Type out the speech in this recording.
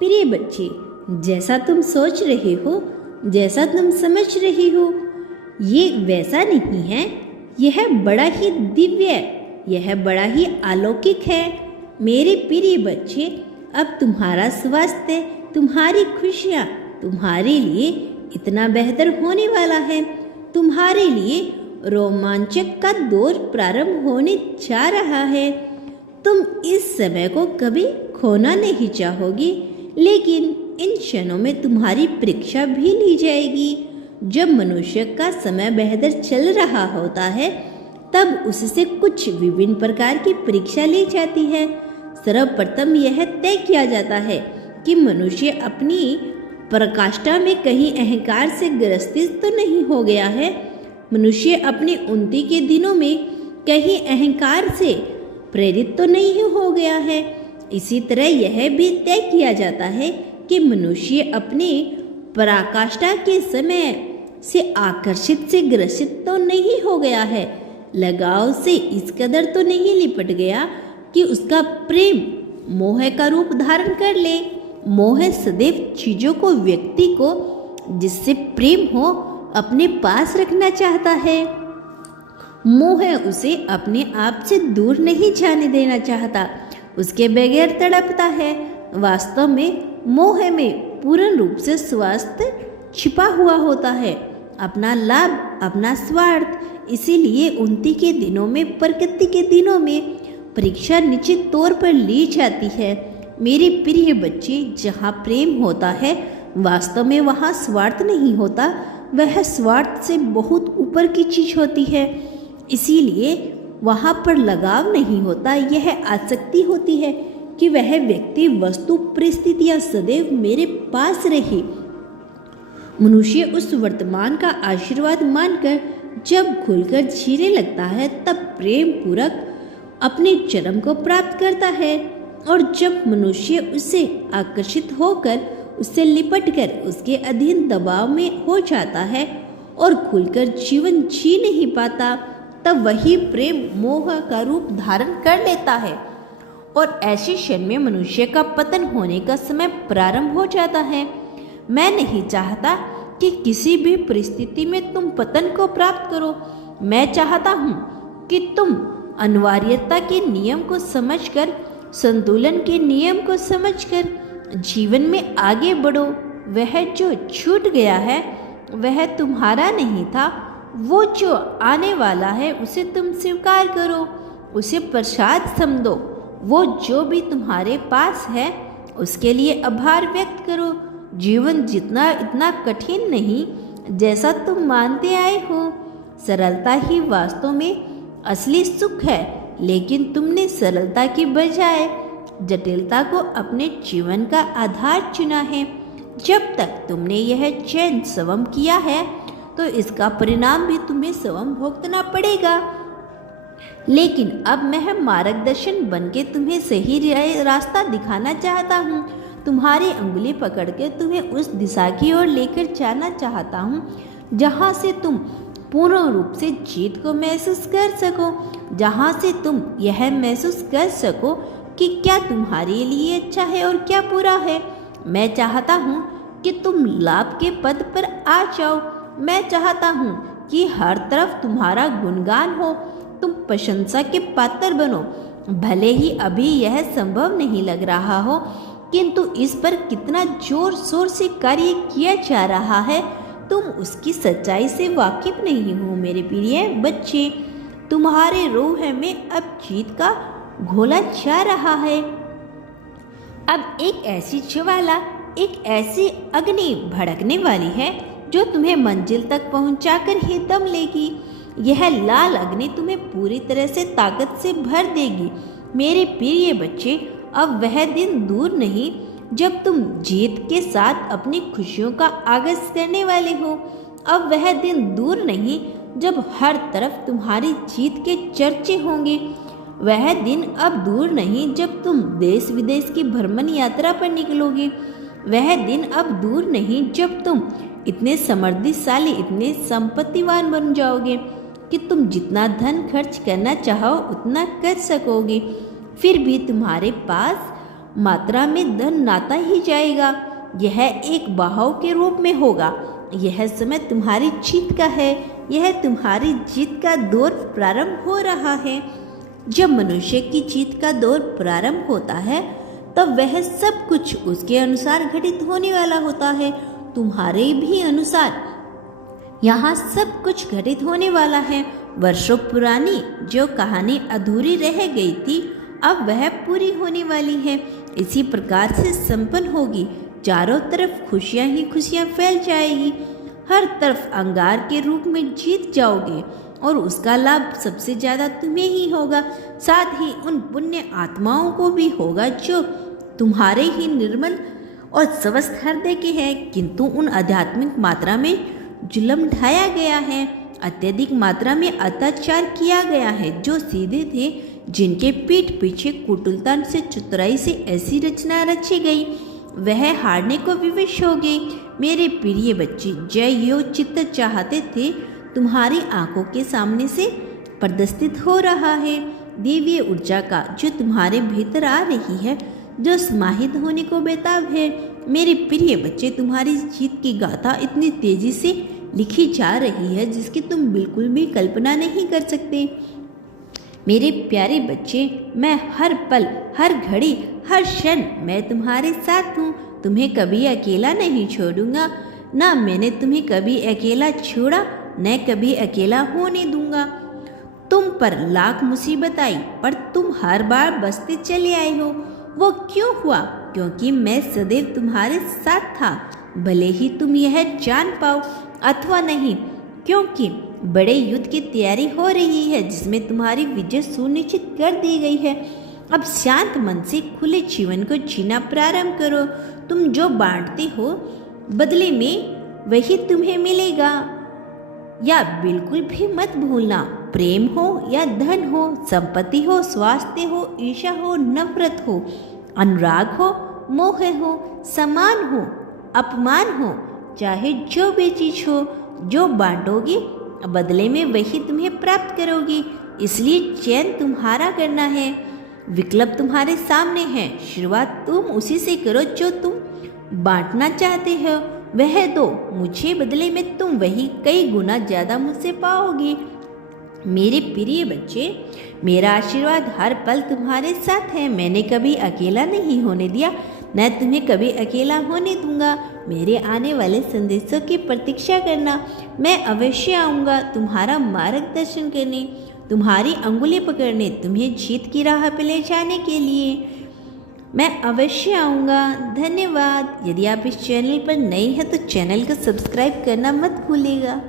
प्रिय बच्चे, जैसा तुम सोच रहे हो, जैसा तुम समझ रहे हो, ये वैसा नहीं है। यह बड़ा ही दिव्य, यह बड़ा ही अलौकिक है। मेरे प्रिय बच्चे, अब तुम्हारा स्वास्थ्य, तुम्हारी खुशियाँ तुम्हारे लिए इतना बेहतर होने वाला है। तुम्हारे लिए रोमांचक का दौर प्रारंभ होने जा रहा है। तुम इस समय को कभी खोना नहीं चाहोगी, लेकिन इन क्षणों में तुम्हारी परीक्षा भी ली जाएगी। जब मनुष्य का समय बेहतर चल रहा होता है, तब उससे कुछ विभिन्न प्रकार की परीक्षा ली जाती है। सर्वप्रथम यह तय किया जाता है कि मनुष्य अपनी पराकाष्ठा में कहीं अहंकार से ग्रसित तो नहीं हो गया है। मनुष्य अपनी उन्नति के दिनों में कहीं अहंकार से प्रेरित तो नहीं हो गया है। इसी तरह यह भी तय किया जाता है कि मनुष्य अपनी पराकाष्ठा के समय से आकर्षित से ग्रसित तो नहीं हो गया है। लगाव से इस कदर तो नहीं लिपट गया कि उसका प्रेम मोह का रूप धारण कर ले। मोह सदैव चीजों को, व्यक्ति को जिससे प्रेम हो अपने पास रखना चाहता है। मोह उसे अपने आप से दूर नहीं जाने देना चाहता, उसके बगैर तड़पता है। वास्तव में मोह में पूर्ण रूप से स्वास्थ्य छिपा हुआ होता है, अपना लाभ, अपना स्वार्थ। इसीलिए उन्नति के दिनों में, प्रकृति के दिनों में परीक्षा निश्चित तौर पर ली जाती है। मेरे प्रिय बच्चे, जहाँ प्रेम होता है, वास्तव में वहाँ स्वार्थ नहीं होता। वह स्वार्थ से बहुत ऊपर की चीज होती है। इसीलिए वहाँ पर लगाव नहीं होता। यह आसक्ति होती है कि वह व्यक्ति, वस्तु, परिस्थितियाँ सदैव मेरे पास रहे। मनुष्य उस वर्तमान का आशीर्वाद मानकर जब खुलकर जीने लगता है, तब प्रेम पूर्वक अपने चरम को प्राप्त करता है। और जब मनुष्य उससे आकर्षित होकर, उससे लिपटकर उसके अधीन दबाव में हो जाता है और खुलकर जीवन जी नहीं पाता, तब वही प्रेम मोह का रूप धारण कर लेता है और ऐसे क्षण में मनुष्य का पतन होने का समय प्रारंभ हो जाता है। मैं नहीं चाहता कि किसी भी परिस्थिति में तुम पतन को प्राप्त करो। मैं चाहता हूँ कि तुम अनिवार्यता के नियम को समझकर, संतुलन के नियम को समझकर जीवन में आगे बढ़ो। वह जो छूट गया है वह तुम्हारा नहीं था। वो जो आने वाला है उसे तुम स्वीकार करो, उसे प्रसाद समझो। वो जो भी तुम्हारे पास है उसके लिए आभार व्यक्त करो। जीवन जितना इतना कठिन नहीं जैसा तुम मानते आए हो। सरलता ही वास्तव में असली सुख है, लेकिन तुमने सरलता की बजाय जटिलता को अपने जीवन का आधार चुना है। जब तक तुमने यह चयन स्वयं किया है, तो इसका परिणाम भी तुम्हें स्वयं भुगतना पड़ेगा। लेकिन अब मैं मार्गदर्शन बनके तुम्हें सही रास्ता दिखाना चाहता हूँ। तुम्हारी उंगली पकड़ के तुम्हें उस दिशा की ओर लेकर जाना चाहता हूँ जहाँ से तुम पूर्ण रूप से जीत को महसूस कर सको, जहाँ से तुम यह महसूस कर सको कि क्या तुम्हारे लिए अच्छा है और क्या बुरा है। मैं चाहता हूँ कि तुम लाभ के पद पर आ जाओ। मैं चाहता हूँ कि हर तरफ तुम्हारा गुणगान हो, तुम प्रशंसा के पात्र बनो। भले ही अभी यह संभव नहीं लग रहा हो, किंतु इस पर कितना जोर शोर से कार्य किया जा रहा है, तुम उसकी सच्चाई से वाकिफ नहीं हो। मेरे प्रिय बच्चे, तुम्हारे रूह में अब जीत का घोला जा रहा है। अब एक ऐसी ज्वाला, एक ऐसी अग्नि भड़कने वाली है जो तुम्हें मंजिल तक पहुंचाकर ही दम लेगी। यह लाल अग्नि तुम्हें पूरी तरह से ताकत से भर देगी। मेरे प्रिय बच्चे, अब वह दिन दूर नहीं जब तुम जीत के साथ अपनी खुशियों का आगाज करने वाले हो। अब वह दिन दूर नहीं जब हर तरफ तुम्हारी जीत के चर्चे होंगे। वह दिन अब दूर नहीं जब तुम देश विदेश की भ्रमण यात्रा पर निकलोगे। वह दिन अब दूर नहीं जब तुम इतने समृद्धिशाली, इतने संपत्तिवान बन जाओगे कि तुम जितना धन खर्च करना चाहो उतना कर सकोगे। फिर भी तुम्हारे पास मात्रा में धन नाता ही जाएगा। यह एक बहाव के रूप में होगा। यह समय तुम्हारी जीत का है। यह तुम्हारी जीत का दौर प्रारंभ हो रहा है। जब मनुष्य की जीत का दौर प्रारंभ होता है तब वह सब कुछ उसके अनुसार घटित होने वाला होता है। तुम्हारे भी अनुसार यहाँ सब कुछ घटित होने वाला है। वर्षों पुरानी जो कहानी अधूरी रह गई थी अब वह पूरी होने वाली है। इसी प्रकार से संपन्न होगी। चारों तरफ खुशियाँ ही खुशियाँ फैल जाएगी। हर तरफ अंगार के रूप में जीत जाओगे और उसका लाभ सबसे ज़्यादा तुम्हें ही होगा। साथ ही उन पुण्य आत्माओं को भी होगा जो तुम्हारे ही निर्मल और स्वस्थ हृदय के हैं, किंतु उन आध्यात्मिक मात्रा में जुल्म ढाया गया है, अत्यधिक मात्रा में अत्याचार किया गया है, जो सीधे थे, जिनके पीठ पीछे कुटिलता से चतुराई से ऐसी रचना रची गई, वह हारने को विवश हो गए। मेरे प्रिय बच्चे, जय योग चित्त चाहते थे तुम्हारी आंखों के सामने से प्रदर्शित हो रहा है। दिव्य ऊर्जा का जो तुम्हारे भीतर आ रही है, जो समाहित होने को बेताब है। मेरे प्रिय बच्चे, तुम्हारी जीत की गाथा इतनी तेजी से लिखी जा रही है जिसकी तुम बिल्कुल भी कल्पना नहीं कर सकते। मेरे प्यारे बच्चे, मैं हर पल, हर घड़ी, हर क्षण मैं तुम्हारे साथ हूँ। तुम्हें कभी अकेला नहीं छोड़ूंगा। ना मैंने तुम्हें कभी अकेला छोड़ा, न कभी अकेला होने दूंगा। तुम पर लाख मुसीबत आई पर तुम हर बार बचते चले आए हो। वो क्यों हुआ? क्योंकि मैं सदैव तुम्हारे साथ था, भले ही तुम यह जान पाओ अथवा नहीं। क्योंकि बड़े युद्ध की तैयारी हो रही है जिसमें तुम्हारी विजय सुनिश्चित कर दी गई है। अब शांत मन से खुले जीवन को जीना प्रारंभ करो। तुम जो बांटते हो बदले में वही तुम्हें मिलेगा। या बिल्कुल भी मत भूलना, प्रेम हो या धन हो, संपत्ति हो, स्वास्थ्य हो, ईर्ष्या हो, नफरत हो, अनुराग हो, मोह हो, सम्मान हो, अपमान हो, चाहे जो भी चीज हो, जो बांटोगे बदले में वही तुम्हें प्राप्त करोगे। इसलिए चयन तुम्हारा करना है। विकल्प तुम्हारे सामने है। शुरुआत तुम उसी से करो जो तुम बांटना चाहते हो, वह दो मुझे, बदले में तुम वही कई गुना ज्यादा मुझसे पाओगे। मेरे प्रिय बच्चे, मेरा आशीर्वाद हर पल तुम्हारे साथ है। मैंने कभी अकेला नहीं होने दिया, न तुम्हें कभी अकेला होने दूंगा। मेरे आने वाले संदेशों की प्रतीक्षा करना। मैं अवश्य आऊँगा तुम्हारा मार्गदर्शन करने, तुम्हारी अंगुली पकड़ने, तुम्हें जीत की राह पे ले जाने के लिए मैं अवश्य आऊँगा। धन्यवाद। यदि आप इस चैनल पर नए हैं तो चैनल को सब्सक्राइब करना मत भूलिएगा।